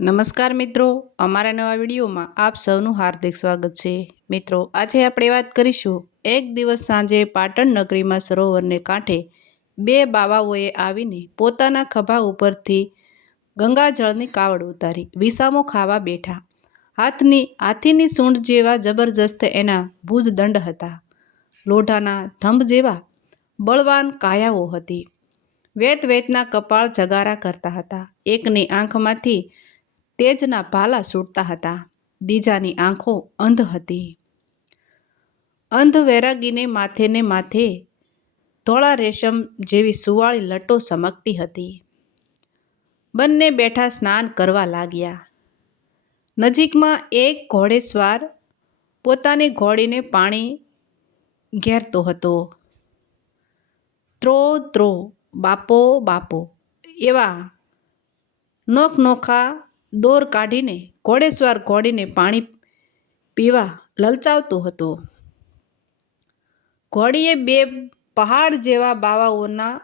નમસ્કાર મિત્રો, અમારા નવા વિડીયોમાં આપ સૌનું હાર્દિક સ્વાગત છે। મિત્રો, આજે આપણે વાત કરીશું એક દિવસ સાંજે પાટણ નગરીમાં સરોવરને કાંઠે બે બાવાઓએ આવીને પોતાના ખભા ઉપરથી ગંગાજળની કાવડ ઉતારી વિસામો ખાવા બેઠા। હાથીની સૂંઢ જેવા જબરજસ્ત એના ભુજદંડ હતા। લોઢાના થંભ જેવા બળવાન કાયાઓ હતી। વેતના કપાળ જગારા કરતા હતા। એકની આંખમાંથી તેજના ભાલા છૂટતા હતા, બીજાની આંખો અંધ હતી। અંધ વૈરાગીને માથે ધોળા રેશમ જેવી સુવાળી લટો ચમકતી હતી। બંને બેઠા સ્નાન કરવા લાગ્યા। નજીકમાં એક ઘોડેસવાર પોતાની ઘોડીને પાણી ઘેરતો હતો। ત્રો બાપો બાપો એવા નોખા દોર કાઢીને ઘોડેસવાર ઘોડીને પાણી પીવા લલચાવતો હતો। ઘોડીએ બે પહાડ જેવા બાવાઓના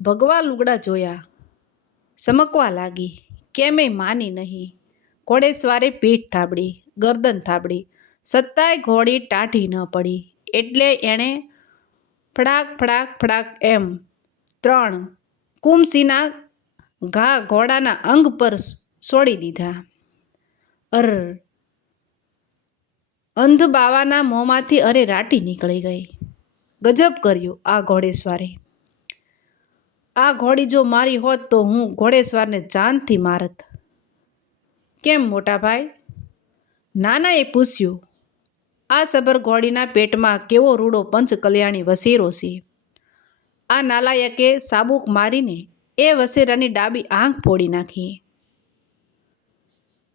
ભગવા લુગડા જોયા, ચમકવા લાગી। કેમેય માની નહીં। ઘોડેસવારે પીઠ થાબડી, ગરદન થાબડી, છતાંય ઘોડી ટાઢી ન પડી, એટલે એણે ફડાક એમ 3 કુમસીના ઘા ઘોડાના અંગ પર છોડી દીધા। અંધ બાવાના મોંમાંથી અરેરાટી નીકળી ગઈ। ગજબ કર્યું આ ઘોડેસવારે। આ ઘોડી જો મારી હોત તો હું ઘોડેસવારને જાનથી મારત। કેમ મોટા ભાઈ? નાનાએ પૂછ્યું। આ સબર ઘોડીના પેટમાં કેવો રૂડો પંચકલ્યાણી વસેરો છે। આ નાલાયકે સાબુક મારીને એ વસેરાની ડાબી આંખ ફોડી નાખી।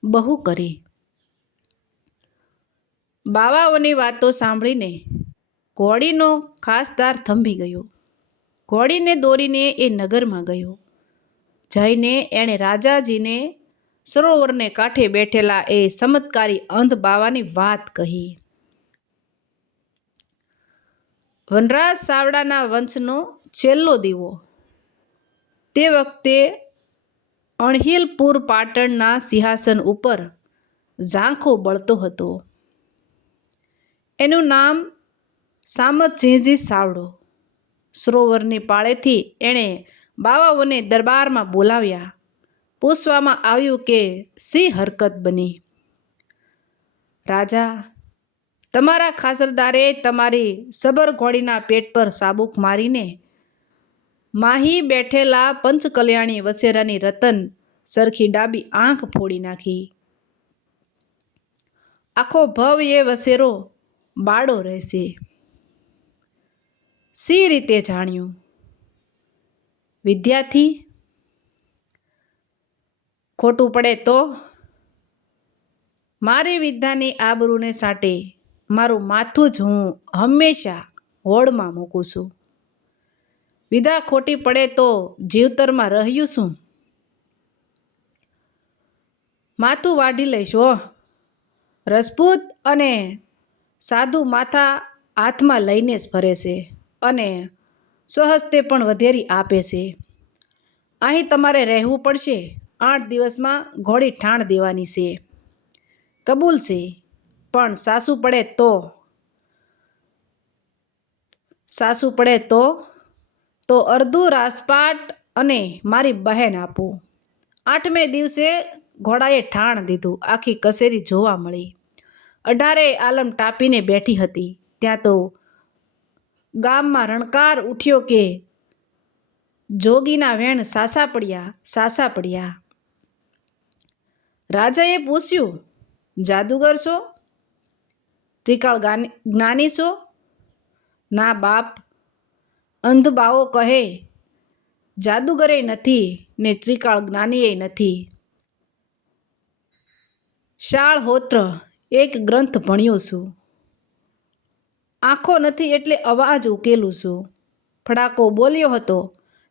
બહુ કરી। બાવાઓની વાતો સાંભળીને ઘોડીનો ખાસદાર થંભી ગયો। ઘોડીને દોરીને એ નગરમાં ગયો। જઈને એણે રાજાજીને સરોવરને કાંઠે બેઠેલા એ ચમત્કારી અંધ બાવાની વાત કહી। વનરાજ સાવડાના વંશનો છેલ્લો દીવો તે વખતે અણહિલપુર પાટણના સિંહાસન ઉપર ઝાંખો બળતો હતો। એનું નામ સામતસિંહજી સાવડો। સરોવરની પાળેથી એણે બાવાઓને દરબારમાં બોલાવ્યા। પૂછવામાં આવ્યું કે શી હરકત બની। રાજા, તમારા ખાસરદારે તમારી સબર ઘોડીના પેટ પર સાબુક મારીને માહી બેઠેલા પંચકલ્યાણી વસેરાની રતન સરખી ડાબી આંખ ફોડી નાખી। આખો ભવ એ વસેરો બાળો રહેશે। સી રીતે જાણ્યું? વિદ્યાથી? ખોટું પડે તો? મારી વિદ્યાની આબરૂને સાટે મારું માથું જ હું હંમેશા હોડમાં મૂકું છું। વિદ્યા ખોટી પડે તો જીવતરમાં રહ્યું શું? માથું વાઢી લઈશ હો। રજપૂત અને સાધુ માથા હાથમાં લઈને જ ફરે છે અને સ્વહસ્તે પણ વધેરી આપે છે। અહીં તમારે રહેવું પડશે। 8 દિવસમાં ઘોડી ઠાણ દેવાની છે। કબૂલ છે, પણ સાસુ પડે તો અડધું રાજપાટ અને મારી બહેન આપું। 8મે દિવસે ઘોડાએ ઠાણ દીધું। આખી કસેરી જોવા મળી। 18 આલમ ટાપીને બેઠી હતી। ત્યાં તો ગામમાં રણકાર ઉઠ્યો કે જોગીના વેણ સાસા પડ્યા। રાજાએ પૂછ્યું, જાદુગર છો? ત્રિકાળ જ્ઞાની છો? ના બાપ, અંધ બાવો કહે જાદુગરે નથી ને ત્રિકાળ જ્ઞાનીએ નથી। શાળહોત્ર એક ગ્રંથ ભણ્યો છું। આંખો નથી એટલે અવાજ ઉકેલું છું। ફડાકો બોલ્યો હતો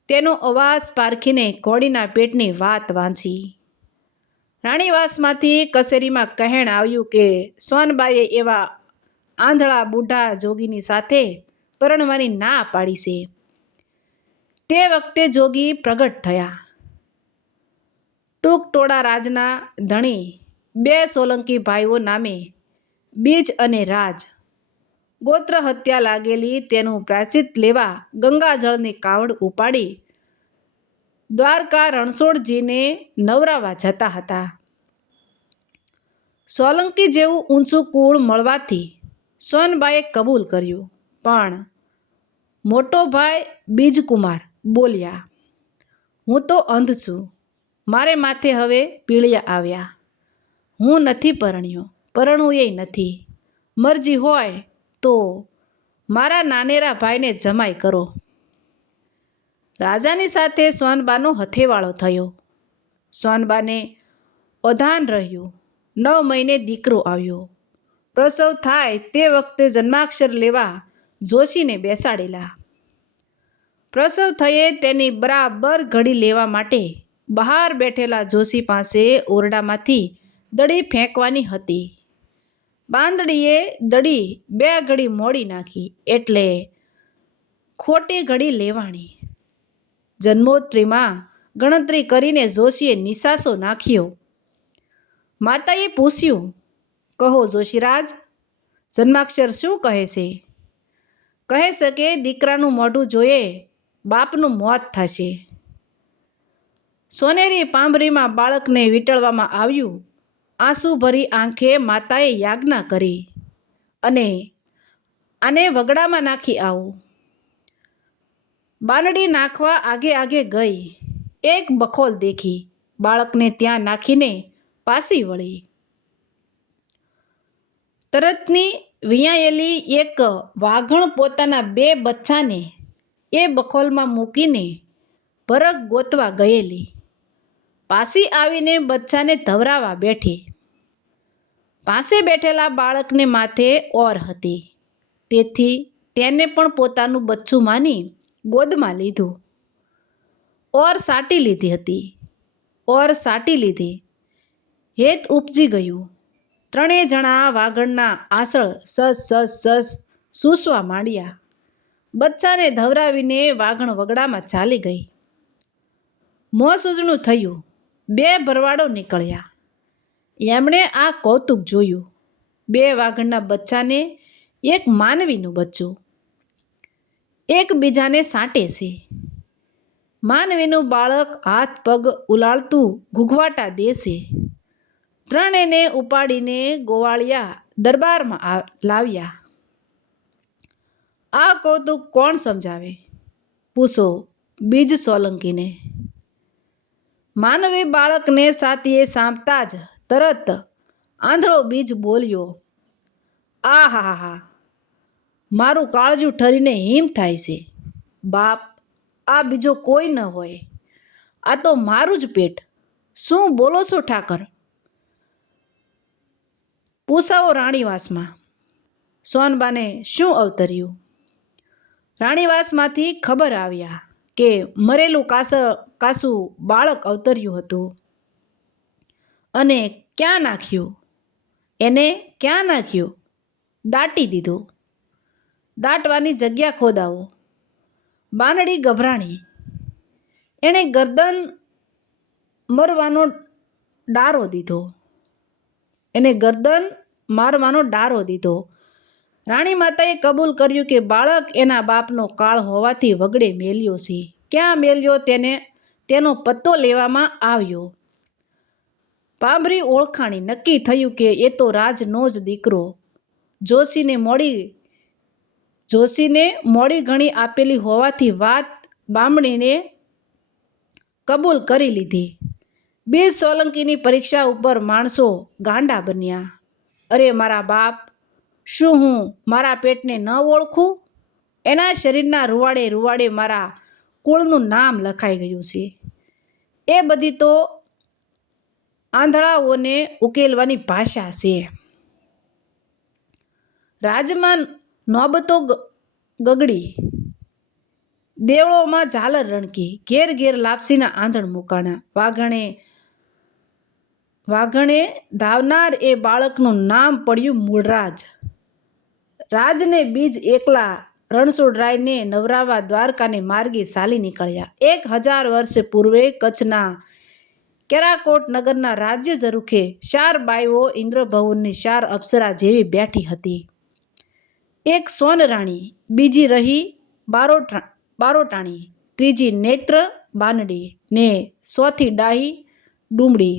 તેનો અવાજ પારખીને ઘોડીના પેટની વાત વાંચી। રાણીવાસમાંથી કસેરીમાં કહેણ આવ્યું કે સોનબાઈએ એવા આંધળા બુઢા જોગીની સાથે પરણવાની ના પાડી છે। તે વખતે જોગી પ્રગટ થયા। ટૂંકટોળા રાજના ધણી બે સોલંકી ભાઈઓ નામે બીજ અને રાજ ગોત્ર હત્યા લાગેલી તેનું પ્રાયશ્ચિત લેવા ગંગાજળની કાવડ ઉપાડી દ્વારકા રણછોડજીને નવરાવા જતા હતા. સોલંકી જેવું ઊંચું કુળ મળવાથી સોનબાએ કબૂલ કર્યું, પણ મોટો ભાઈ બીજકુમાર બોલ્યા, હું તો અંધ છું, મારે માથે હવે પીળિયા આવ્યા, હું નથી પરણ્યો, પરણવું એ નથી, મરજી હોય તો મારા નાનેરા ભાઈને જમાઈ કરો. રાજાની સાથે સોનબાનો હથેવાળો થયો. સોનબાને ઓધાન રહ્યું. 9 મહિને દીકરો આવ્યો. પ્રસવ થાય તે વખતે જન્માક્ષર લેવા જોશીને બેસાડેલા. પ્રસવ થયે તેની બરાબર ઘડી લેવા માટે બહાર બેઠેલા જોશી પાસે ઓરડામાંથી દડી ફેંકવાની હતી. બાંદડીએ દડી 2 ઘડી મોડી નાખી એટલે ખોટી ઘડી લેવાણી. જન્મોત્રીમાં ગણતરી કરીને જોશીએ નિશાસો નાખ્યો. માતાએ પૂછ્યું, કહો જોશીરાજ, જન્માક્ષર શું કહે છે? કહે છે કે દીકરાનું મોઢું જોઈએ બાપનું મોત થશે. સોનેરી પાંભરીમાં બાળકને વીંટળવામાં આવ્યું. આંસુ ભરી આંખે માતાએ યાજ્ઞા કરી અને આને વગડામાં નાખી આવો. બાંદડી નાખવા આગે આગે ગઈ. એક બખોલ દેખી. બાળકને ત્યાં નાખીને પાછી વળી. તરતની વિયાયેલી એક વાઘણ પોતાના 2 બચ્ચાને એ બખોલમાં મૂકીને ભરત ગોતવા ગયેલી. પાછી આવીને બચ્ચાને ધવરાવા બેઠી. પાસે બેઠેલા બાળકને માથે ઓર હતી, તેથી તેને પણ પોતાનું બચ્ચું માની ગોદમાં લીધું. ઓર સાટી લીધી હતી. ઓર સાટી લીધી. હેત ઉપજી ગયું. 3 જણા વાઘણના આસળ સસ સસ સસ સૂસવા માંડ્યા. બચ્ચાને ધવરાવીને વાઘણ વગડામાં ચાલી ગઈ. મોં સૂજણું થયું. 2 ભરવાડો નીકળ્યા. એમણે આ કૌતુક જોયું. 2 વાઘણના બચ્ચાને એક માનવીનું બચ્ચું એકબીજાને સાંટે છે. માનવીનું બાળક હાથ પગ ઉલાળતું ઘૂઘવાટા દે છે. 3ને ઉપાડીને ગોવાળિયા દરબારમાં લાવ્યા. આ કૌતુક કોણ સમજાવે? પૂછો બીજ સોલંકીને. માનવી બાળકને સાથીએ સાંભતા જ તરત આંધળો બીજ બોલ્યો, આ હા હા, મારું કાળજું ઠરીને હિમ થાય છે. બાપ, આ બીજો કોઈ ન હોય, આ તો મારું જ પેટ. શું બોલો છો ઠાકર? પૂછાવો રાણીવાસમાં. સોનબાને શું અવતર્યું? રાણીવાસમાંથી ખબર આવ્યા કે મરેલું કાસું બાળક અવતર્યું હતું. અને ક્યાં નાખ્યું? એને ક્યાં નાખ્યું? દાટી દીધો. દાટવાની જગ્યા ખોદાવો. બાંદડી ગભરાણી. એણે ગરદન મરવાનો ડારો દીધો. રાણી માતાએ કબૂલ કર્યું કે બાળક એના બાપનો કાળ હોવાથી વગડે મેલ્યો છે. ક્યાં મેલ્યો તેનો પત્તો લેવામાં આવ્યો. પાંભરી ઓળખાણી. નક્કી થયું કે એ તો રાજનો જ દીકરો. જોશીને મોડી ઘણી આપેલી હોવાથી વાત બામણીને કબૂલ કરી લીધી. બીજ સોલંકીની પરીક્ષા ઉપર માણસો ગાંડા બન્યા. અરે મારા બાપ, શું હું મારા પેટને ન ઓળખું? એના શરીરના રૂવાડે રૂવાડે મારા કુળનું નામ લખાઈ ગયું છે. એ બધી તો આંધળાઓને ઉકેલવાની ભાષા છે. રાજમાં નોબતો ગગડી. દેવળોમાં ઝાલર રણકી. ઘેર ઘેર લાપસીના આંધણ મૂકાણા. વાઘણે ધાવનાર એ બાળકનું નામ પડ્યું મૂળરાજ. રાજને બીજ એકલા રણછોડરાયને નવરાવા દ્વારકાને માર્ગે ચાલી નીકળ્યા. 1000 વર્ષ પૂર્વે કચ્છના કેરાકોટ નગરના રાજ્ય ઝરૂખે 4 બાઈઓ ઇન્દ્રભવનની 4 અપ્સરા જેવી બેઠી હતી. એક સોન રાણી, બીજી રહી બારોટાણી, ત્રીજી નેત્ર બાનડી ને ચોથી ડાહી ડુમડી.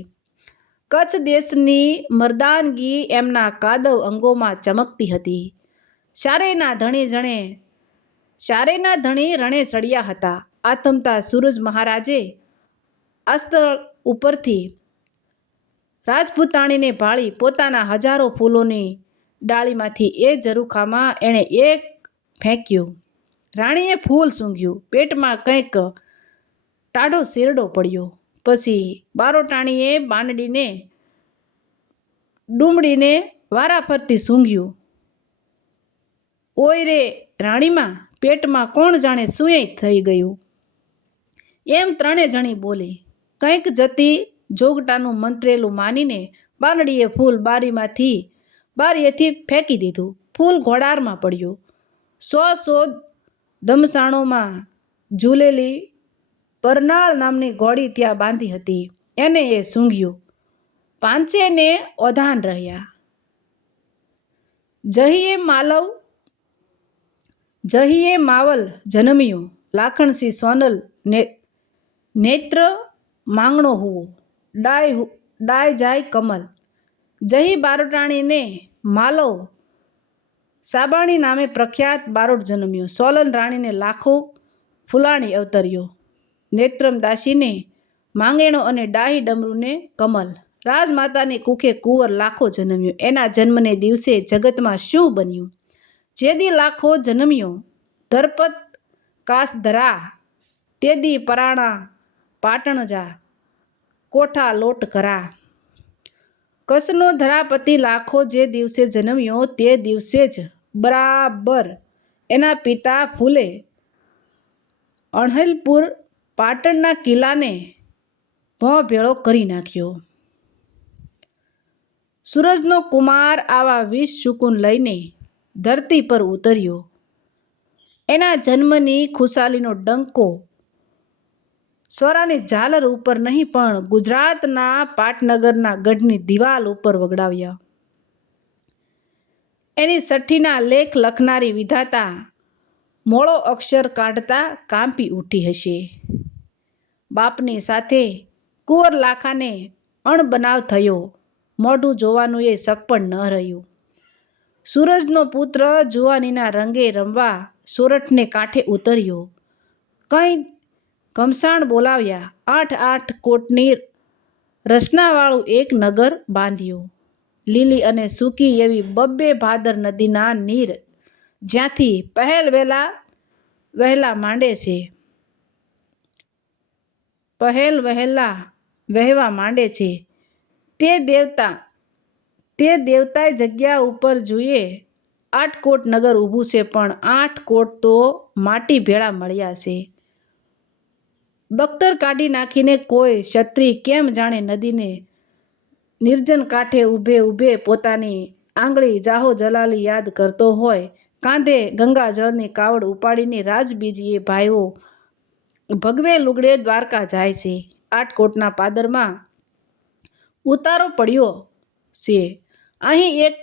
કચ્છ દેશની મર્દાનગી એમના કાદવ અંગોમાં ચમકતી હતી. ચારેયના ધણી રણે ચડ્યા હતા. આથમતા સૂરજ મહારાજે અસ્તર ઉપરથી રાજપૂતાણીને ભાળી પોતાના હજારો ફૂલોની ડાળીમાંથી એ ઝરૂખામાં એણે એક ફેંક્યું. રાણીએ ફૂલ સૂંઘ્યું. પેટમાં કંઈક ટાઢો શેરડો પડ્યો. પછી બારોટાણીએ બાનડીને ડુમડીને વારાફરતી સૂંઘ્યું. ઓય રે રાણીમાં, પેટમાં કોણ જાણે શું થઈ ગયું, એમ ત્રણે જણી બોલી. કંઈક જતી જોગટાનું મંત્રેલું માનીને બાનડીએ ફૂલ બારીએથી ફેંકી દીધું. ફૂલ ઘોડારમાં પડ્યું. 100 ધમસાણોમાં ઝૂલેલી પરનાળ નામની ઘોડી ત્યાં બાંધી હતી. એને એ સૂંઘ્યું. પાંચેને ઓધાન રહ્યા. જહીએ માવલ જનમ્યો, લાખણસી સોનલ નેત્ર માંગણો હુવો, ડાય જાય કમલ. જહી બારોટાણીને માલવ સાબાણી નામે પ્રખ્યાત બારોટ જન્મ્યો. સોલન રાણીને લાખો ફૂલાણી અવતર્યો. નેત્રમ દાસીને માંગેણો અને ડાહી ડમરૂને કમલ. રાજમાતાની કુખે કુંવર લાખો જન્મ્યો. એના જન્મને દિવસે જગતમાં શું બન્યું? જેદી લાખો જન્મ્યો ધરપત કાસ ધરા, તેદી પરાણા પાટણ જા, કોઠા લોટ કરા. કચ્છનો ધરાપતિ લાખો જે દિવસે જન્મ્યો તે દિવસે જ બરાબર એના પિતા ફૂલે અણહિલપુર પાટણના કિલ્લાને ભોં ભેળો કરી નાખ્યો. સૂરજનો કુમાર આવા 20 શુકુન લઈને ધરતી પર ઉતર્યો. એના જન્મની ખુશાલીનો ડંકો સોરાની ઝાલર ઉપર નહીં પણ ગુજરાતના પાટનગરના ગઢની દિવાલ ઉપર વગડાવ્યા. એની સઠ્ઠીના લેખ લખનારી વિધાતા મોળો અક્ષર કાઢતા કાંપી ઉઠી હશે. બાપની સાથે કુંવર લાખાને અણબનાવ થયો. મોઢું જોવાનું એ સગપણ ન રહ્યું. સૂરજનો પુત્ર જુવાનીના રંગે રમવા સોરઠને કાંઠે ઉતર્યો. કંઈ ઘમસાણ બોલાવ્યા. 8 કોટની રચનાવાળું એક નગર બાંધ્યું. લીલી અને સૂકી એવી 2 ભાદર નદીના નીર જ્યાંથી પહેલ વહેવા માંડે છે તે દેવતાએ જગ્યા ઉપર જોઈએ 8 કોટ નગર ઊભું છે, પણ 8 કોટ તો માટી ભેળા મળ્યા છે. બખ્તર કાઢી નાખીને કોઈ ક્ષત્રિય કેમ જાણે નદીને નિર્જન કાંઠે ઊભે પોતાની આંગળી જાહો જલાલી યાદ કરતો હોય. કાંધે ગંગાજળની કાવડ ઉપાડીને રાજબીજીએ ભાઈઓ ભગવે લુગડે દ્વારકા જાય છે. 8 કોટના પાદરમાં ઉતારો પડ્યો છે. અહીં એક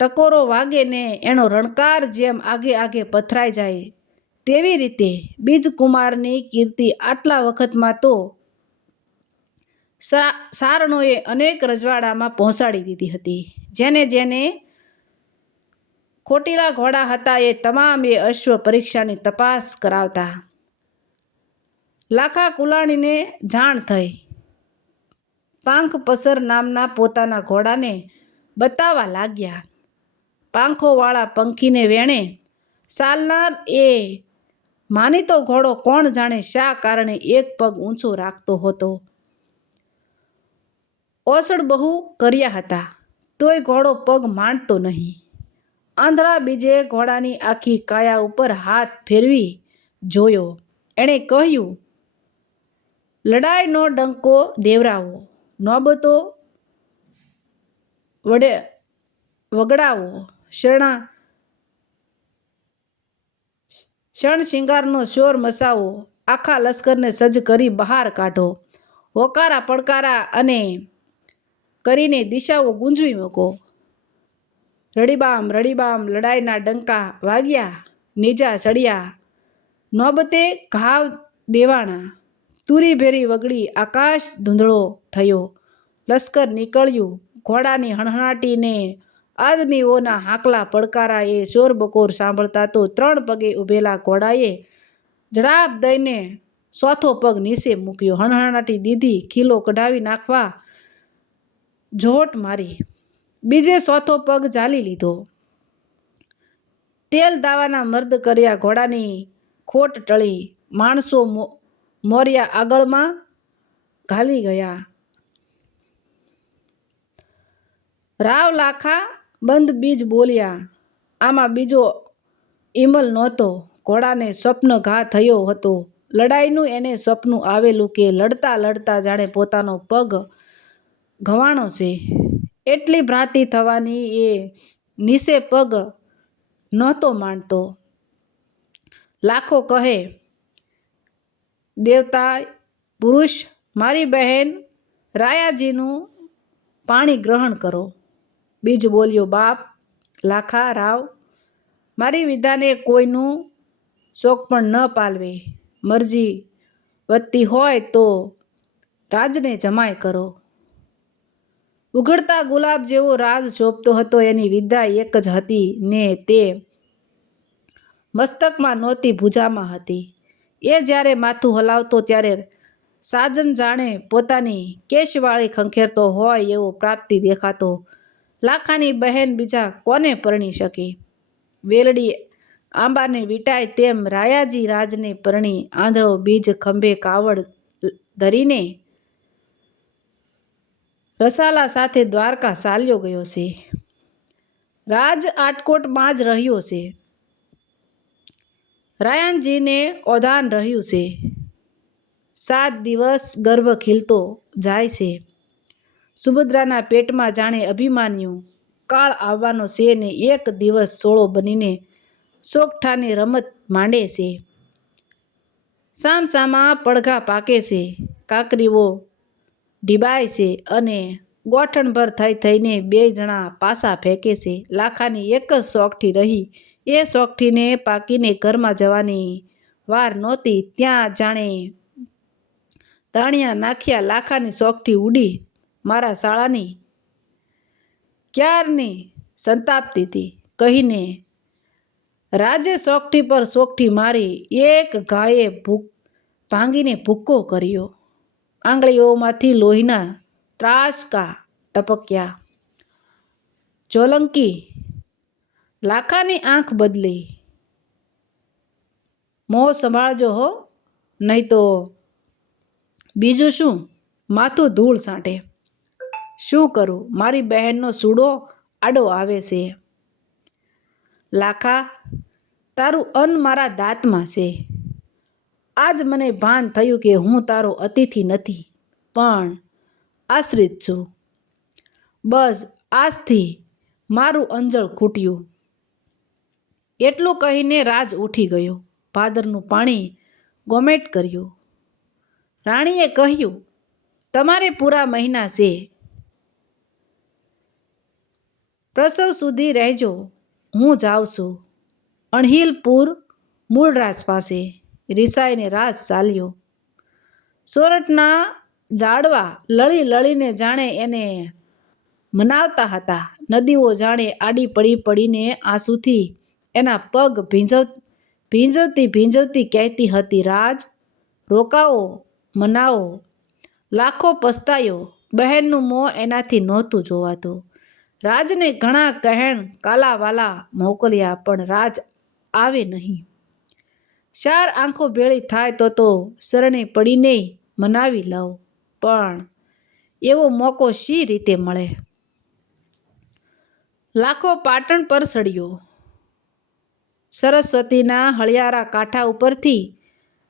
ટકોરો વાગે ને એનો રણકાર જેમ આગે પથરાઈ જાય તેવી રીતે બીજકુમારની કીર્તિ આટલા વખતમાં તો સારણોએ અનેક રજવાડામાં પહોંચાડી દીધી હતી. જેને ખોટીલા ઘોડા હતા એ તમામ એ અશ્વ પરીક્ષાની તપાસ કરાવતા. લાખા કુલાણીને જાણ થઈ. પાંખ પસર નામના પોતાના ઘોડાને બતાવવા લાગ્યા. પાંખોવાળા પંખીને વેણે ચાલનાર એ માનીતો ઘોડો કોણ જાણે શા કારણે એક પગ ઊંચો રાખતો હતો. ઓસડ બહુ કર્યા હતા તોય ઘોડો પગ માંડતો નહીં. આંધળા બીજે ઘોડાની આખી કાયા ઉપર હાથ ફેરવી જોયો. એણે કહ્યું, લડાઈનો ડંકો દેવરાવો, નોબતો વગડાવો, શણ શિંગારનો શોર મચાવો, આખા લશ્કરને સજ્જ કરી બહાર કાઢો. હોકારા પડકારા અને કરીને દિશાઓ ગુંજવી મૂકો. રડીબામ રડીબામ લડાઈના ડંકા વાગ્યા, નેજા ચડ્યા, નોબતે ઘાવ દેવાણા, તુરી ભેરી વગડી, આકાશ ધૂંધળો થયો, લશ્કર નીકળ્યું, ઘોડાની હણહણાટીને આદમીઓના હાંકલા પડકારા એ શોરબકોર સાંભળતા તો 3 પગે ઊભેલા ઘોડાએ ઝડાપ દઈને ચોથો પગ નીચે મૂક્યો, હણહણાટી દીધી, ખીલો કઢાવી નાખવા જોટ મારી, બીજે ચોથો પગ ઝાલી લીધો. તેલ દાવાના મર્દ કર્યા, ઘોડાની ખોટ ટળી, માણસો મોર્યા આગળમાં ઘાલી ગયા. રાવ લાખા બંધ બીજ બોલ્યા, આમાં બીજો ઈમલ નહોતો. ઘોડાને સ્વપ્નઘા થયો હતો. લડાઈનું એને સપનું આવેલું કે લડતા લડતા જાણે પોતાનો પગ ઘવાણો છે. એટલી ભ્રાંતિ થવાની એ નીચે પગ નહોતો માંડતો. લાખો કહે, દેવતા પુરુષ, મારી બહેન રાયાજીનું પાણી ગ્રહણ કરો. બીજ બોલ્યો, બાપ લાખા રાવ, મારી વિધાને કોઈનું શોક પણ ન પાલવે. મરજી વધતી હોય તો રાજને જમાય કરો. ઉઘડતા ગુલાબ જેવો રાજ શોભતો હતો. એની વિદ્યા એક જ હતી ને તે મસ્તકમાં નહોતી, ભૂજામાં હતી. એ જ્યારે માથું હલાવતો ત્યારે સાજન જાણે પોતાની કેશવાળી ખંખેરતો હોય એવો પ્રાપ્તિ દેખાતો. લાખાની બહેન બીજા કોને પરણી શકી? વેલડી આંબાને વીંટાય તેમ રાયાજી રાજને પરણી આંધળો બીજ ખંભે કાવડ ધરીને રસાલા સાથે દ્વારકા ચાલ્યો ગયો છે. રાજ આટકોટમાં જ રહ્યો છે. રાયણજીને ઓધાન રહ્યું છે. 7 દિવસ ગર્ભ ખીલતો જાય છે. સુભદ્રાના પેટમાં જાણે અભિમાન્યુ કાળ આવવાનો છે ને એક દિવસ સોળો બનીને સોગઠાની રમત માંડે છે. સામસામા પડઘા પાકે છે, કાકરીઓ ઢીબાય છે અને ગોઠણભર થઈને 2 જણા પાસા ફેંકે છે. લાખાની એક જ સોગઠી રહી. એ સોગઠીને પાકીને ઘરમાં જવાની વાર નહોતી ત્યાં જાણે તાણિયા નાખ્યા. લાખાની સોગઠી ઉડી મારા શાળાની ક્યારની સંતાપતી હતી કહીને રાજે સોગઠી પર સોગઠી મારી. એક ગાયે ભાંગીને ભૂક્કો કર્યો. આંગળીઓમાંથી લોહીના ત્રાસકા ટપક્યા. જોલંકી લાખાની આંખ બદલી. મોં સંભાળજો હો, નહીં તો બીજું શું માથું ધૂળ સાંટે. શું કરું, મારી બહેનનો સૂડો આડો આવે છે. લાખા, તારું અન્ન મારા દાંતમાં છે. આજ મને ભાન થયું કે હું તારો અતિથિ નથી પણ આશ્રિત છું. બસ આજથી મારું અંજળ ખૂટ્યું. એટલું કહીને રાજ ઉઠી ગયો. ભાદરનું પાણી ગોમેટ કર્યું. રાણીએ કહ્યું, તમારે પૂરા મહિના છે. પ્રસવ સુધી રહેજો. હું જાઉં છું અણહિલપુર મૂળરાજ પાસે. રિસાઈને રાજ ચાલ્યો. સોરઠના ઝાડવા લળી લળીને જાણે એને મનાવતા હતા. નદીઓ જાણે આડી પડી પડીને આંસુથી એના પગ ભીંજવતી કહેતી હતી, રાજ રોકાવો, મનાવો. લાખો પસ્તાયો. બહેનનું મોં એનાથી નહોતું જોવાતું. રાજને ઘણા કહેણ કાલાવાલા મોકલ્યા પણ રાજ આવે નહીં. 4 આંખો ભેળી થાય તો શરણે પડીને મનાવી લઉં, પણ એવો મોકો શી રીતે મળે? લાખો પાટણ પર સડ્યો. સરસ્વતીના હળિયારા કાંઠા ઉપરથી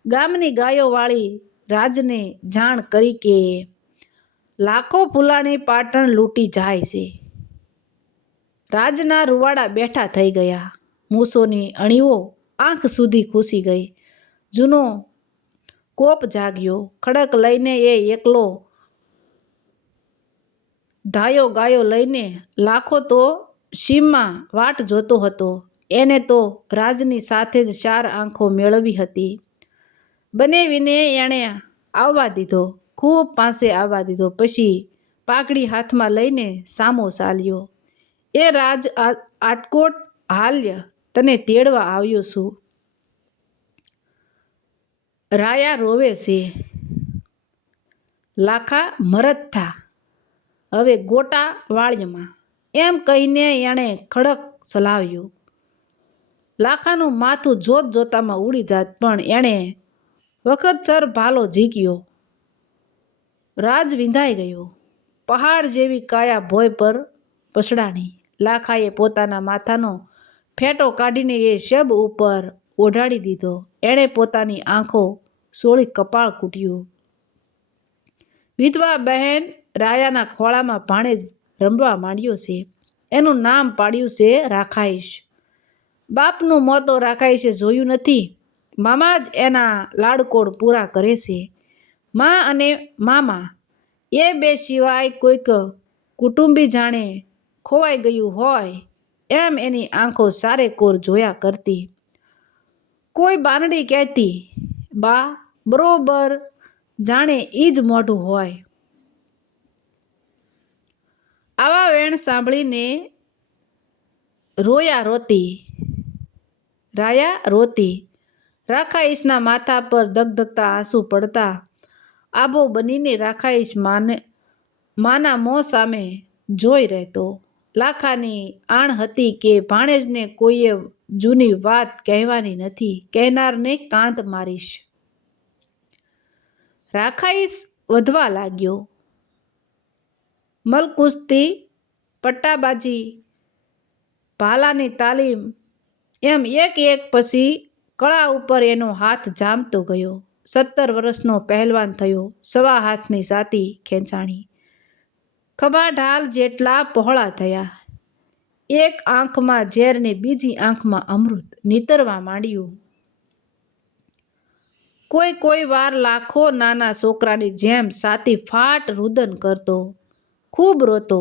ગામની ગાયોવાળી રાજને જાણ કરી કે લાખો ફૂલાણી પાટણ લૂંટી જાય છે. રાજના રૂવાડા બેઠા થઈ ગયા. મૂસોની અણીઓ આંખ સુધી ઘૂસી ગઈ. જૂનો કોપ જાગ્યો. ખડક લઈને એ એકલો ધાયો ગાયો લઈને લાખો તો સીમમાં વાટ જોતો હતો. એને તો રાજની સાથે જ 4 આંખો મેળવી હતી. બનેવીને એણે આવવા દીધો, ખૂબ પાસે આવવા દીધો. પછી પાઘડી હાથમાં લઈને સામો ચાલ્યો. એ રાજ આટકોટ હાલ્ય, તને તેડવા આવ્યો છું. રાયા રોવે છે, લાખા મરદ થા, હવે ગોટા વાળ્યમાં. એમ કહીને એણે ખડક ચલાવ્યો. લાખાનું માથું જોત જોતામાં ઉડી જાત, પણ એણે વખતસર ભાલો ઝીક્યો. રાજ વિંધાઈ ગયો. પહાડ જેવી કાયા ભોય પર પસડાણી. લાખાએ પોતાના માથાનો ફેટો કાઢીને એ શબ ઉપર ઓઢાડી દીધો. એણે પોતાની આંખો સોળી કપાળ કૂટ્યું. વિધવા બહેન રાયાના ખોળામાં ભાણેજ રમવા માંડ્યો છે. એનું નામ પાડ્યું છે રાખાઈશ. બાપનું મોં તો રાખાઈશે જોયું નથી. મામા જ એના લાડકોડ પૂરા કરે છે. મા અને મામા એ બે સિવાય કોઈક કુટુંબી જાણે ખોવાઈ ગયું હોય એમ એની આંખો સારે કોર જોયા કરતી. કોઈ બાનડી કહેતી, બા બરોબર જાણે ઈ જ મોઢું હોય. આવા વેણ સાંભળીને રાયા રોતી. રાખાઈશના માથા પર ધગધગતા આંસુ પડતા આભો બનીને રાખાઈશ માના મોં સામે જોઈ રહેતો. લાખાની આણ હતી કે ભાણેજને કોઈએ જૂની વાત કહેવાની નથી, કહેનારને કાંત મારીશ. રાખાઈશ વધવા લાગ્યો. મલકુસ્તી, પટ્ટાબાજી, ભાલાની તાલીમ, એમ એક પછી કળા ઉપર એનો હાથ જામતો ગયો. 17 વર્ષનો પહેલવાન થયો. 1.25 હાથની છાતી ખેંચાણી. ખભા ઢાલ જેટલા પહોળા થયા. એક આંખમાં ઝેર ને બીજી આંખમાં અમૃત નીતરવા માંડ્યું. કોઈ વાર લાખો નાના છોકરાની જેમ છાતી ફાટ રુદન કરતો, ખૂબ રોતો.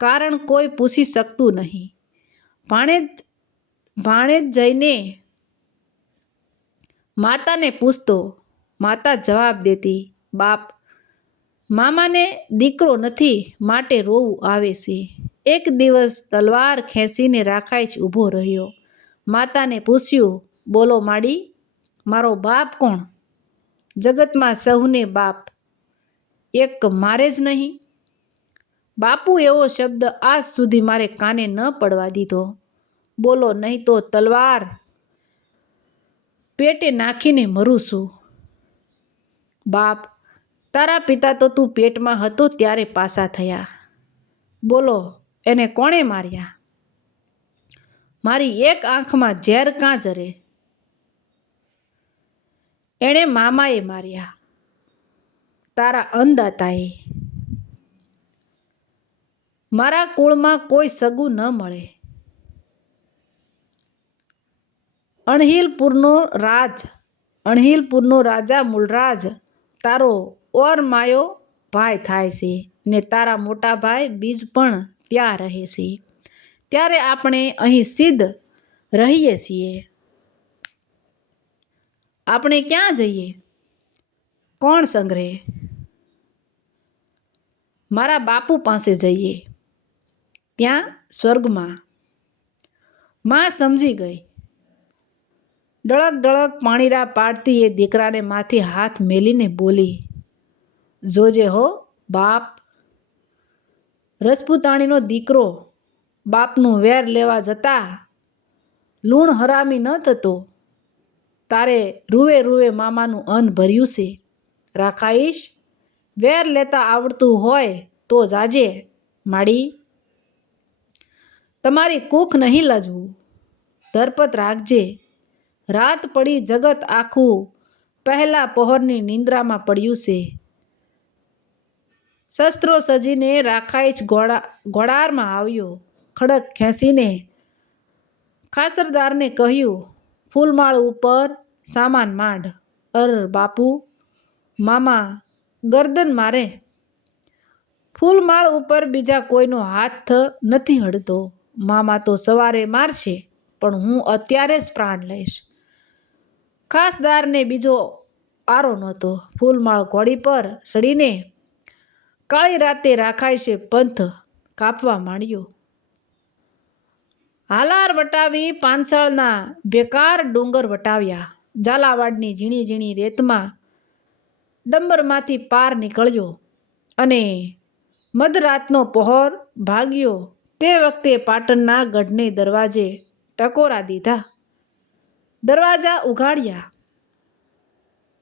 કારણ કોઈ પૂછી શકતું નહીં. ભાણેજ જઈને માતાને પૂછતો. માતા જવાબ દેતી, બાપ, મામાને દીકરો નથી માટે રોવું આવે છે. એક દિવસ તલવાર ખેંચીને રાખાઈશ ઊભો રહ્યો. માતાને પૂછ્યું, બોલો માડી, મારો બાપ કોણ? જગતમાં સહુને બાપ એક મારે જ નહીં. બાપુ એવો શબ્દ આજ સુધી મારે કાને ન પડવા દીધો. બોલો, નહીં તો તલવાર પેટે નાખીને મરું છું. બાપ, તારા પિતા તો તું પેટમાં હતો ત્યારે પાસા થયા. બોલો, એને કોણે માર્યા? મારી એક આંખમાં ઝેર કાં જરે? એણે મામાએ માર્યા, તારા અન્નદાતાએ. મારા કુળમાં કોઈ સગું ન મળે. અણહિલપુરનો રાજા મૂળરાજ તારો ઓર માયો ભાઈ થાય છે ને તારા મોટા ભાઈ બીજ પણ ત્યાં રહે છે. ત્યારે આપણે અહીં સિદ્ધ રહીએ છીએ. આપણે ક્યાં જઈએ? કોણ સંગ્રહે? મારા બાપુ પાસે જઈએ, ત્યાં સ્વર્ગમાં. માં સમજી ગઈ. ડળક ડળક પાણીરા પાડતી એ દીકરાને માથે હાથ મેલીને બોલી, જોજે હો બાપ. રજપૂતાણીનો દીકરો બાપનું વેર લેવા જતા લૂણ હરામી ન થતો. તારે રૂવે રૂવે મામાનું અન્ન ભર્યું છે. રાખાઈશ, વેર લેતા આવડતું હોય તો જાજે માડી. તમારી કૂખ નહીં લજવું. ધરપત રાખજે. રાત પડી, જગત આખું પહેલા પહોરની નિંદ્રામાં પડ્યું છે. શસ્ત્રો સજીને રાખાઈશ ઘોડારમાં આવ્યો. ખડક ખેંચીને ખાસરદારને કહ્યું, ફૂલમાળ ઉપર સામાન માંડ. બાપુ, મામા ગરદન મારે. ફૂલમાળ ઉપર બીજા કોઈનો હાથ નથી હડતો. મામા તો સવારે મારશે, પણ હું અત્યારે જ પ્રાણ લઈશ. ખાસદારને બીજો આરો નહોતો. ફૂલમાળ ઘોડી પર ચડીને કાળી રાતે રાખાય પંથ કાપવા માંડ્યો. હાલાર વટાવી પાંચાળના બેકાર ડુંગર વટાવ્યા. ઝાલાવાડની ઝીણી ઝીણી રેતમાં ડંબરમાંથી પાર નીકળ્યો અને મધરાતનો પહોર ભાગ્યો. તે વખતે પાટણના ગઢને દરવાજે ટકોરા દીધા, દરવાજા ઉઘાડ્યા.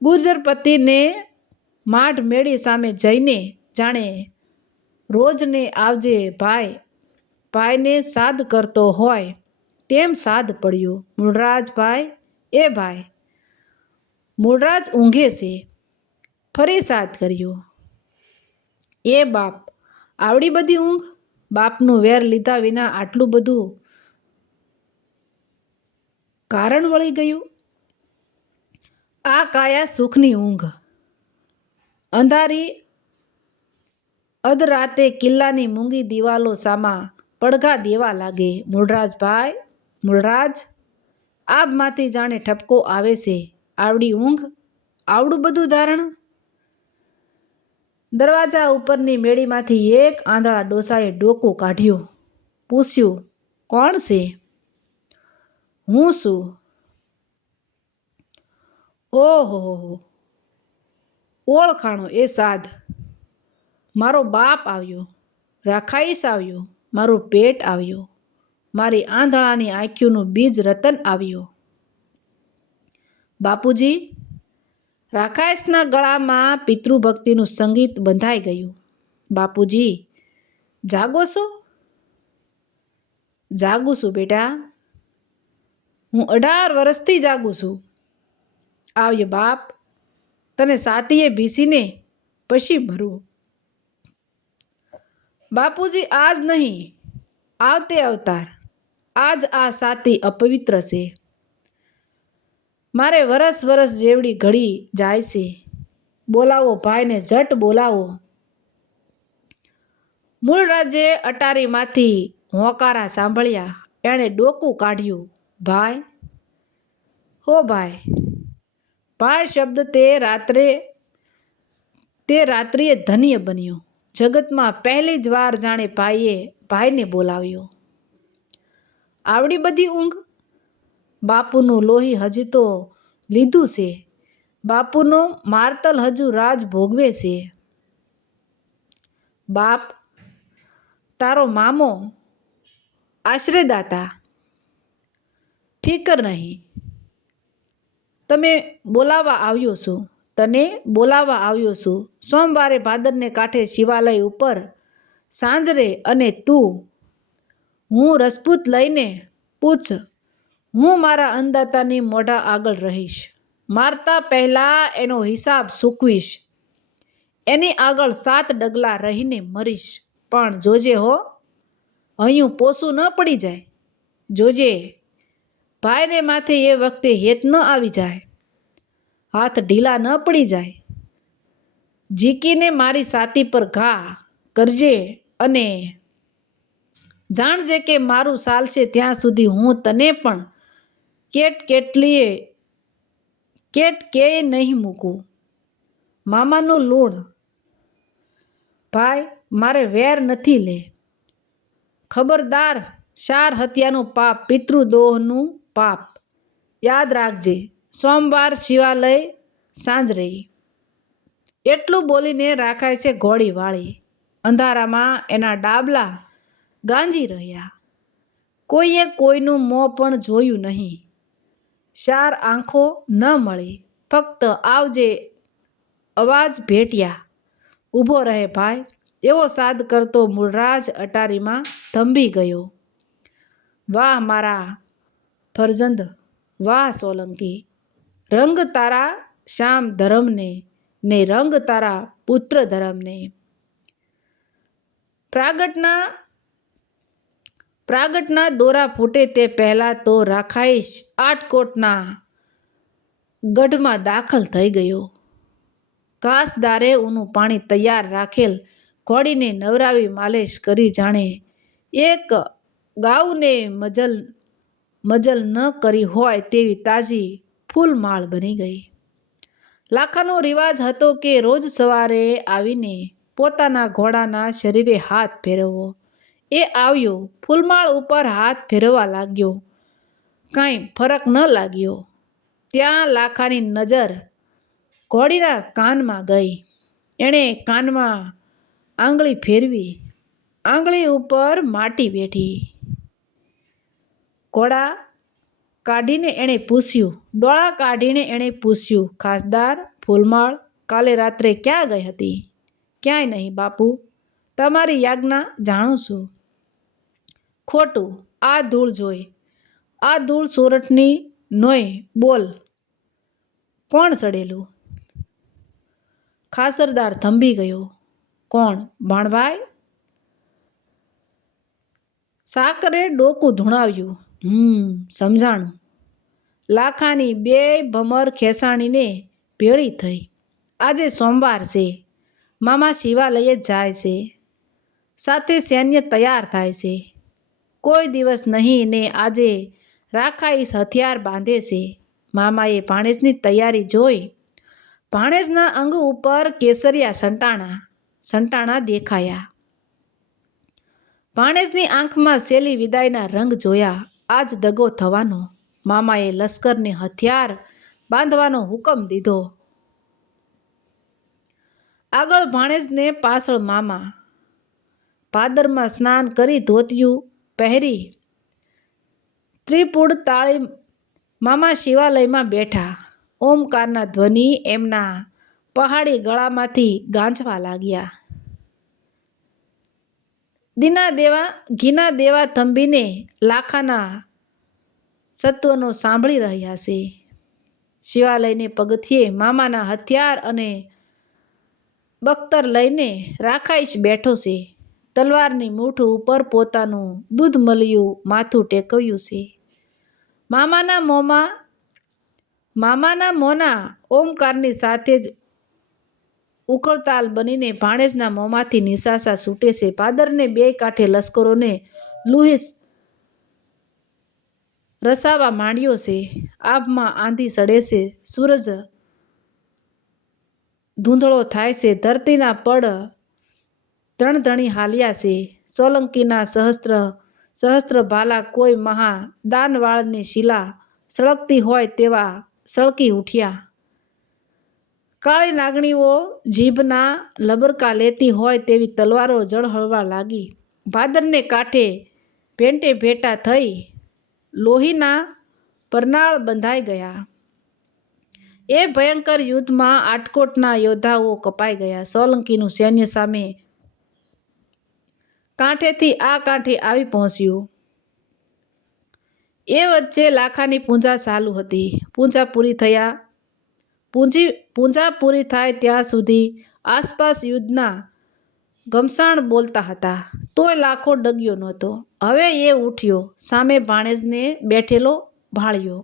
ગુર્જરપતિને માઢ મેળી સામે જઈને જાણે રોજને આવજે ભાઈ, ભાઈને સાદ કરતો હોય તેમ સાદ પડ્યો. મૂળરાજ ભાઈ, એ ભાઈ. મૂળરાજ ઊંઘે છે. ફરી સાદ કર્યો. એ બાપ, આવડી બધી ઊંઘ? બાપનું વેર લીધા વિના આટલું બધું કારણ વળી ગયું? આ કાયા સુખની ઊંઘ. અંધારી અધરાતે કિલ્લાની મૂંગી દિવાલો સામા પડઘા દેવા લાગે. મૂળરાજ ભાઈ, મૂળરાજ. આબમાંથી જાણે ઠપકો આવે છે. આવડી ઊંઘ, આવડું બધું ધારણ? દરવાજા ઉપરની મેળીમાંથી એક આંધળા ડોસાએ ડોકું કાઢ્યું. પૂછ્યું, કોણ છે? હું છું. ઓહો, ઓળખાણો એ સાદ. મારો બાપ આવ્યો, રાખાઈશ આવ્યો, મારું પેટ આવ્યો, મારી આંધળાની આંખીઓનું બીજ રતન આવ્યો. બાપુજી, રાખાઈશના ગળામાં પિતૃભક્તિનું સંગીત બંધાઈ ગયું. બાપુજી, જાગો છો? જાગું છું બેટા. હું 18 વર્ષથી જાગું છું. આવ્યો બાપ, તને સાતીએ ભીસીને પછી ભરવું. બાપુજી, આજ નહીં, આવતે અવતાર. આજ આ સાતી અપવિત્ર છે. મારે વરસ વરસ જેવડી ઘડી જાય છે. બોલાવો ભાઈને, ઝટ બોલાવો. મૂળરાજે અટારીમાંથી હોંકારા સાંભળ્યા. એણે ડોકું કાઢ્યું. ભાઈ, હો ભાઈ. ભાઈ શબ્દ તે રાત્રિએ ધન્ય બન્યો. જગતમાં પહેલી જ વાર જાણે ભાઈને બોલાવ્યો. આવડી બધી ઊંઘ? બાપુનું લોહી હજી તો લીધું છે. બાપુનો મારતલ હજુ રાજ ભોગવે છે. બાપ, તારો મામો આશ્રયદાતા. ફિકર નહીં. તને બોલાવા આવ્યો છું. સોમવારે ભાદરને કાંઠે શિવાલય ઉપર સાંજરે. અને તું, હું રસપૂત લઈને પૂછ. હું મારા અન્નદાતાની મોઢા આગળ રહીશ. મારતા પહેલાં એનો હિસાબ ચૂકવીશ. એની આગળ 7 ડગલા રહીને મરીશ. પણ જોજે હો, હૈયું પોસું ન પડી જાય. જોજે ભાઈને માથે એ વખતે હેત ન આવી જાય, હાથ ઢીલા ન પડી જાય. ઝીકીને મારી છાતી પર ઘા કરજે અને જાણજે કે મારું ચાલશે ત્યાં સુધી હું તને પણ કેય નહીં મૂકું. મામાનું લૂણ. ભાઈ, મારે વેર નથી લે. ખબરદાર. 4 હત્યાનું પાપ, પિતૃદ્રોહનું પાપ. યાદ રાખજે. સોમવાર શિવાલય સાંજરે. એટલું બોલીને રાખાય છે ઘોડી વાળી. અંધારામાં એના ડાબલા ગાંજી રહ્યા. કોઈએ કોઈનું મોં પણ જોયું નહીં. 4 આંખો ન મળી. ફક્ત આવજે અવાજ ભેટ્યા. ઊભો રહે ભાઈ, એવો સાદ કરતો મૂળરાજ અટારીમાં થંભી ગયો. વાહ મારા ફરજંદ, વાહ સોલંકી. રંગ તારા શ્યામ ધરમને ને રંગ તારા પુત્ર ધરમને. પ્રાગટના દોરા ફૂટે તે પહેલાં તો રાખાઈશ આટકોટના ગઢમાં દાખલ થઈ ગયો. કાસદારે ઊનું પાણી તૈયાર રાખેલ ઘોડીને નવરાવી માલિશ કરી જાણે એક ગાઉને મજલ ન કરી હોય તેવી તાજી ફૂલમાળ બની ગઈ. લાખાનો રિવાજ હતો કે રોજ સવારે આવીને પોતાના ઘોડાના શરીરે હાથ ફેરવવો. એ આવ્યો, ફૂલમાળ ઉપર હાથ ફેરવવા લાગ્યો. કાંઈ ફરક ન લાગ્યો. ત્યાં લાખાની નજર ઘોડીના કાનમાં ગઈ. એણે કાનમાં આંગળી ફેરવી. આંગળી ઉપર માટી બેઠી. ડોળા કાઢીને એણે પૂછ્યું, ખાસદાર, ફૂલમાળ કાલે રાત્રે ક્યાં ગઈ હતી? ક્યાંય નહીં બાપુ, તમારી યાજ્ઞા જાણું છું. ખોટું, આ ધૂળ જોઈ. આ ધૂળ સોરઠની નોય. બોલ, કોણ ચડેલું? ખાસરદાર થંભી ગયો. કોણ, ભાણભાઈ? સાકરે ડોકું ધૂણાવ્યું. સમજાણું. લાખાની બે ભમર ખેસાણીને ભેળી થઈ. આજે સોમવાર છે. મામા શિવાલયે જાય છે. સાથે સૈન્ય તૈયાર થાય છે. કોઈ દિવસ નહીં ને આજે રાખાઈશ હથિયાર બાંધે છે. મામાએ ભાણેજની તૈયારી જોઈ. ભાણેજના અંગ ઉપર કેસરિયા સંટાણા દેખાયા. ભાણેજની આંખમાં સેલી વિદાયના રંગ જોયા. આજ દગો થવાનો. મામાએ લશ્કરને હથિયાર બાંધવાનો હુકમ દીધો. આગળ ભાણેજને પાછળ મામા. ભાદરમાં સ્નાન કરી ધોતિયું પહેરી ત્રિપુડ તાળી મામા શિવાલયમાં બેઠા. ઓમકારના ધ્વનિ એમના પહાડી ગળામાંથી ગાંજવા લાગ્યા. ઘીના દેવા થંભીને લાખાના સત્વનો સાંભળી રહ્યા છે. શિવાલયને પગથિયે મામાના હથિયાર અને બખ્તર લઈને રાખાઈશ બેઠો છે. તલવારની મૂઠ ઉપર પોતાનું દૂધ મળ્યું માથું ટેકવ્યું છે. મામાના મોંના ઓમકારની સાથે જ ઉકળતાલ બનીને ભાણેજના મોંમાંથી નિશાસા છૂટે છે. ભાદરને બે કાંઠે લશ્કરોને લુહીસ રસાવા માંડ્યો છે. આભમાં આંધી ચડે છે. સૂરજ ધૂંધળો થાય છે. ધરતીના પડ ત્રણધણી હાલ્યા છે. સોલંકીના સહસ્ત્ર ભાલા કોઈ મહા દાનવાળની શિલા સળગતી હોય તેવા સળકી ઉઠ્યા. કાળી નાગણીઓ જીભના લબરકા લેતી હોય તેવી તલવારો ઝળહળવા લાગી. ભાદરને કાંઠે ભેંટે ભેટા થઈ લોહીના પરનાળ બંધાઈ ગયા. એ ભયંકર યુદ્ધમાં આટકોટના યોદ્ધાઓ કપાઈ ગયા. સોલંકીનું સૈન્ય સામે કાંઠેથી આ કાંઠે આવી પહોંચ્યું. એ વચ્ચે લાખાની પૂંજા ચાલુ હતી. પૂંજા પૂરી થાય ત્યાં સુધી આસપાસ યુદ્ધના ઘમસાણ બોલતા હતા. તોય લાખો ડગ્યો નહોતો. હવે એ ઉઠ્યો. સામે ભાણેજને બેઠેલો ભાળ્યો.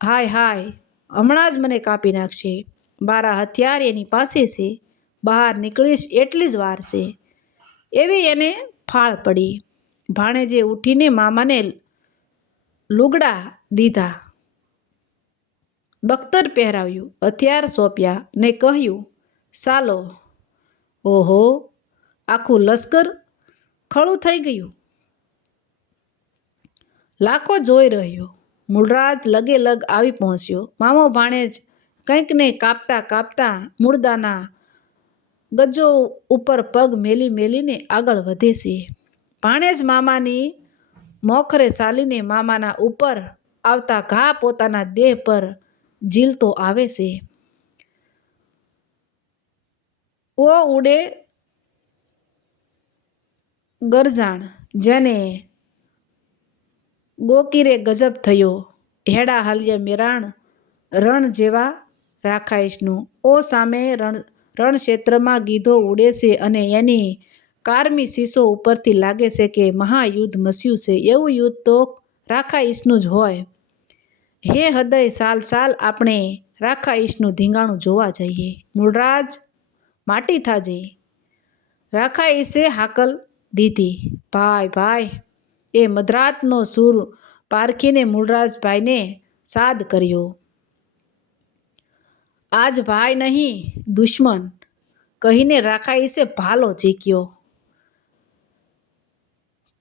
હાય, હમણાં જ મને કાપી નાખશે. મારા હથિયાર એની પાસે છે. બહાર નીકળીશ એટલી જ વાર છે. એવી એને ફાળ પડી. ભાણેજે ઉઠીને મામાને લુગડા દીધા, બખ્તર પહેરાવ્યું, હથિયાર સોંપ્યા ને કહ્યું, ચાલો. ઓહો, આખું લશ્કર ખળું થઈ ગયું. લાખો જોઈ રહ્યો. મૂળરાજ લગે લગ આવી પહોંચ્યો. મામો ભાણેજ કંઈકને કાપતા મૂળદાના ગજો ઉપર પગ મેલીને આગળ વધે છે. ભાણેજ મામાની મોખરે ચાલીને મામાના ઉપર આવતા ઘા પોતાના દેહ પર ઝીલતો આવે છે. ઓ ઉડે ગરજાણ, જેને ગોકીરે ગજબ થયો. હેડા હાલ્યા મેરાણ રણ જેવા રાખાઈશનું. ઓ સામે રણક્ષેત્રમાં ગીધો ઉડે છે અને એની કારમી શીશો ઉપરથી લાગે છે કે મહાયુદ્ધ મસ્યું છે. એવું યુદ્ધ તો રાખાઈશનું જ હોય. હે હૃદય સાલ સાલ આપણે રાખા ઈશનું ધીંગાણું જોવા જઈએ. મૂળરાજ માટી થાજે. રાખા ઈશે હાકલ દીધી. ભાઈ ભાઈ એ મધરાતનો સૂર પારખીને મૂળરાજભાઈને સાદ કર્યો. આજ ભાઈ નહીં દુશ્મન કહીને રાખા ઈશે ભાલો ઝીક્યો.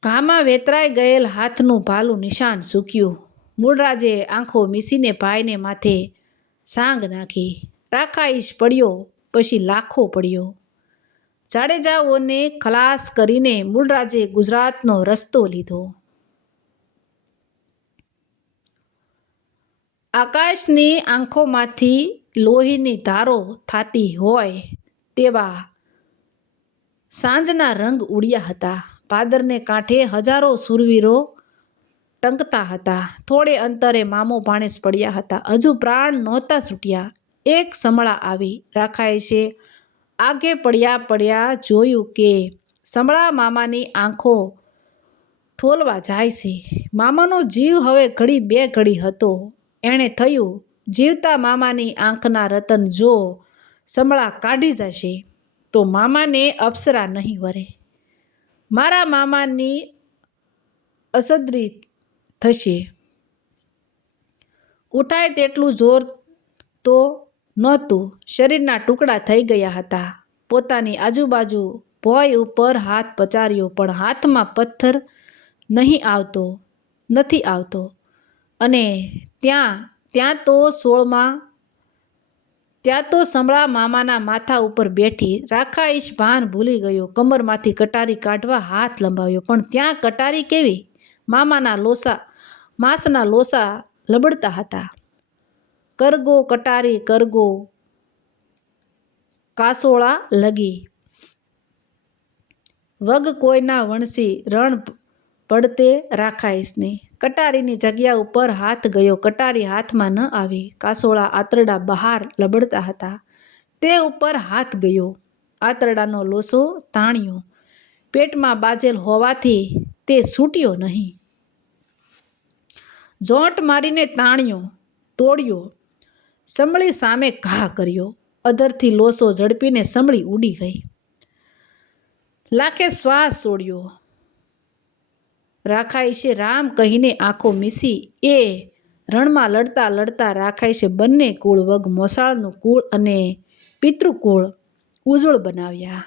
ઘામાં વેતરાઈ ગયેલ હાથનું ભાલું નિશાન સૂક્યું. મૂળરાજે આંખો મીસીને ભાઈને માથે સાંગ નાખી. રાખા ઈશ પડ્યો પછી લાખો પડ્યો. જાડેજાઓને ખલાસ કરીને મૂળરાજે ગુજરાતનો રસ્તો લીધો. આકાશની આંખોમાંથી લોહીની ધારો થાતી હોય તેવા સાંજના રંગ ઉડ્યા હતા. ભાદરને કાંઠે હજારો શૂરવીરો ટંકતા હતા. થોડે અંતરે મામો ભાણેજ પડ્યા હતા. હજુ પ્રાણ નહોતા છૂટ્યા. એક સમળા આવી. રાખા ઈશે આગે પડ્યા જોયું કે સમળા મામાની આંખો ઠોલવા જાય છે. મામાનો જીવ હવે ઘડી બે ઘડી હતો. એણે થયું જીવતા મામાની આંખના રતન જો સમળા કાઢી જશે તો મામાને અપ્સરા નહીં વરે. મારા મામાની અસદરી થશે. ઉઠાય તેટલું જોર તો નહોતું. શરીરના ટુકડા થઈ ગયા હતા. પોતાની આજુબાજુ ભોંય ઉપર હાથ પચાર્યો પણ હાથમાં પથ્થર નથી આવતો. અને ત્યાં તો સમળા મામાના માથા ઉપર બેઠી. રાખા ઈશ ભાન ભૂલી ગયો. કમરમાંથી કટારી કાઢવા હાથ લંબાવ્યો પણ ત્યાં કટારી કેવી? મામાના માંસના લોસા લબડતા હતા. કરગો કટારી કરગો કાસોળા લગી. વગ કોઈના વણસી રણ પડતે રાખા ઈશને. કટારીની જગ્યા ઉપર હાથ ગયો. કટારી હાથમાં ન આવી. કાસોળા આંતરડા બહાર લબડતા હતા. તે ઉપર હાથ ગયો. આંતરડાનો લોસો તાણ્યો. પેટમાં બાજેલ હોવાથી તે છૂટ્યો નહીં. જોંટ મારીને તાણ્યો, તોડ્યો. સમળી સામે ઘા કર્યો. અધરથી લોસો ઝડપીને સમળી ઉડી ગઈ. લાખે શ્વાસ છોડ્યો. રાખા ઈશે રામ કહીને આંખો મીસી. એ રણમાં લડતા લડતા રાખા ઈશે બંને કુળ વગ મોસાળનું કુળ અને પિતૃકુળ ઉજ્જવળ બનાવ્યા.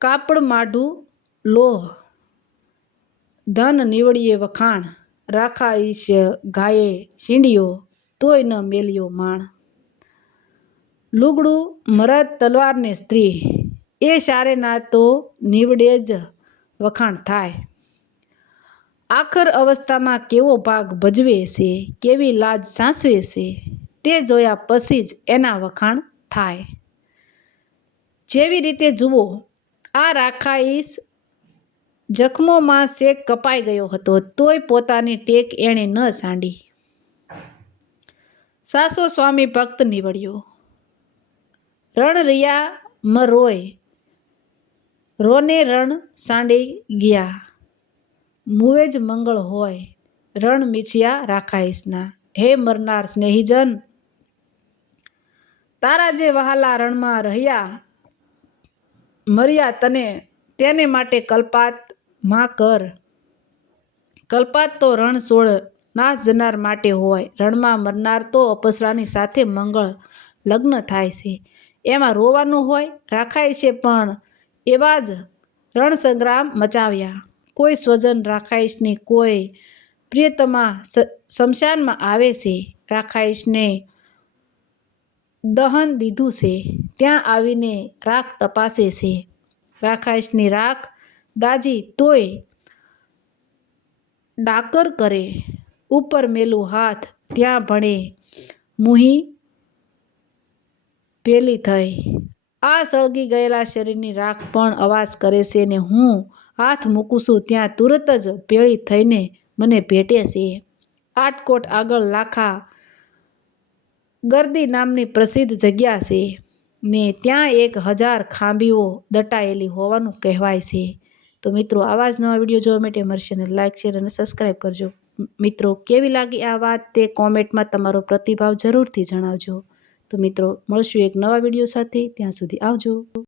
કાપડ માઢું લોહ ધન નીવડીએ વખાણ. રાખા ઈશ ગાયે શીંડ્યો તોય ન મેલ્યો માણ. લુગડું મરદ તલવારને સ્ત્રી એ સારે ના તો નીવડે જ વખાણ થાય. આખર અવસ્થામાં કેવો ભાગ ભજવે છે, કેવી લાજ સાસવે છે તે જોયા પછી જ એના વખાણ થાય. જેવી રીતે જુઓ આ રાખા ઈશ જખમોમાં શેક કપાઈ ગયો હતો તોય પોતાની ટેક એણે ન સાંડી. સાસો સ્વામી ભક્ત નીવડ્યો. રણ રિયા મ રોય રોને રણ સાંડી ગયા. મુવે જ મંગળ હોય રણ મીછિયા રાખા ઈશના. હે મરનાર સ્નેહીજન તારા જે વહાલા રણમાં મર્યા તેને માટે કલ્પાત માં કર. કલ્પાત તો રણ છોડ નાશ જનાર માટે હોય. રણમાં મરનાર તો અપ્સરાની સાથે મંગળ લગ્ન થાય છે એમાં રોવાનું હોય. રાખા ઈશે પણ એવા જ રણ સંગ્રામ મચાવ્યા. કોઈ સ્વજન રાખા ઈશની કોઈ પ્રિયતમા શમશાનમાં આવે છે. રાખા ઈશને દહન દીધું છે ત્યાં આવીને રાખ તપાસે છે. રાખા ઈશની રાખ દાજી તોય ડાકર કરે. ઉપર મેલું હાથ ત્યાં ભણે મુહી ભેલી થઈ. આ સળગી ગયેલા શરીરની રાખ પણ અવાજ કરે છે ને હું હાથ મૂકું છું ત્યાં તુરત જ ભેળી થઈને મને ભેટે છે. આટકોટ આગળ લાખા ગરદી નામની પ્રસિદ્ધ જગ્યા છે ને ત્યાં 1000 ખાંભીઓ દટાયેલી હોવાનું કહેવાય છે. તો મિત્રો આવા જ નવા વિડીયો જોવા માટે મળશે અને લાઇક શેર અને સબસ્ક્રાઈબ કરજો. મિત્રો કેવી લાગી આ વાત તે કોમેન્ટમાં તમારો પ્રતિભાવ જરૂરથી જણાવજો. તો મિત્રો મળશું એક નવા વિડીયો સાથે, ત્યાં સુધી આવજો.